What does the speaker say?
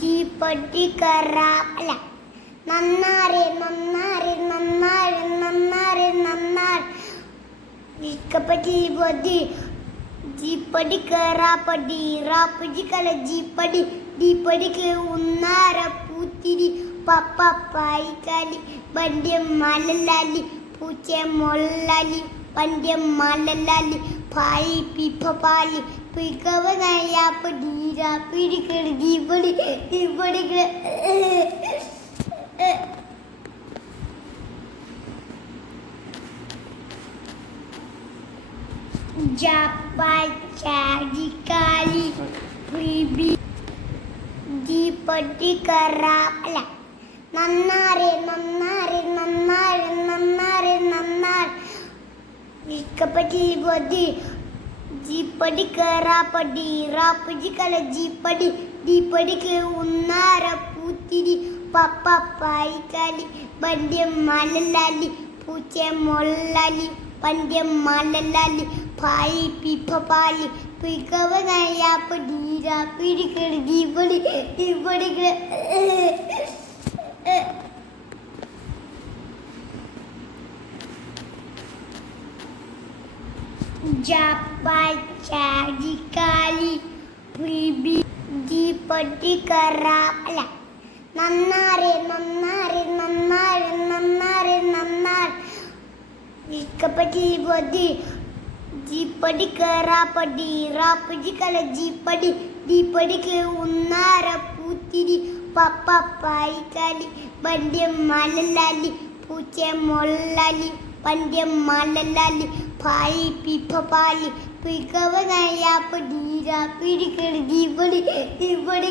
ജീപ്പട്ടി കറ അല്ല. നന്നാരെ നന്നാരെ നന്നാരെ നന്നാരെ നന്നാരെ ഇക്കപ്പറ്റി പൊതി ജീപ്പടി കറാപ്പടി റാപ്പടി കല ജീപ്പടി ദീപ്പടിക്ക് ഉന്നാര പൂത്തിരി പപ്പ പായിക്കാലി ബണ്ട്യം മലലാലി പൂച്ച മൊള്ളാലി പണ്ട്യം മലലാലി പായി പിപ്പ പാലി പിക്കവനായാപ്പടി രാപ്പിടി കട ദീപടി ദീപ്പടി ജപ്പാൽ ചാടിക്കാലി പ്രീബി ദീപ്പട്ടി കറാം. അല്ല നന്നാരെ ഇക്കപ്പറ്റി പൊതി ജീപ്പടി കറാപ്പടി റാപ്പടി കല ജീപ്പടി ദീപ്പടിക്ക് ഉന്നാര പൂത്തിരി പപ്പ പായിക്കാലി ബണ്ട്യം മലലാലി പൂച്ച മൊല്ലാലി പണ്ട്യം മലലാലി പായി പിപ്പ പാലി പിക്കവനായാപ്പടി രാപ്പിടി കട ദീപ്പടി ദീപ്പടി ജപ്പാൻ ചാടിക്കാലി പ്രീബി ദീപ്പട്ടി കറാം അല്ല. നന്നാരെ നന്നാരെ നന്നാരെ നന്നാരെ നന്നാരെ. ഇക്കപ്പറ്റി പൊതി ജീപ്പടി കറാപ്പടി റാപ്പടി കല ജീപ്പടി ദീപ്പടിക്ക് ഉന്നാര പൂത്തിരി പപ്പ പായിക്കാലി ബണ്ട്യം മലലാലി പൂച്ച മൊല്ലാലി പണ്ട്യം മലലാലി പായി പിപ്പ പാലി പിക്കവനായാപ്പടി രാപ്പിടി കട ദീപടി ദീപ്പടി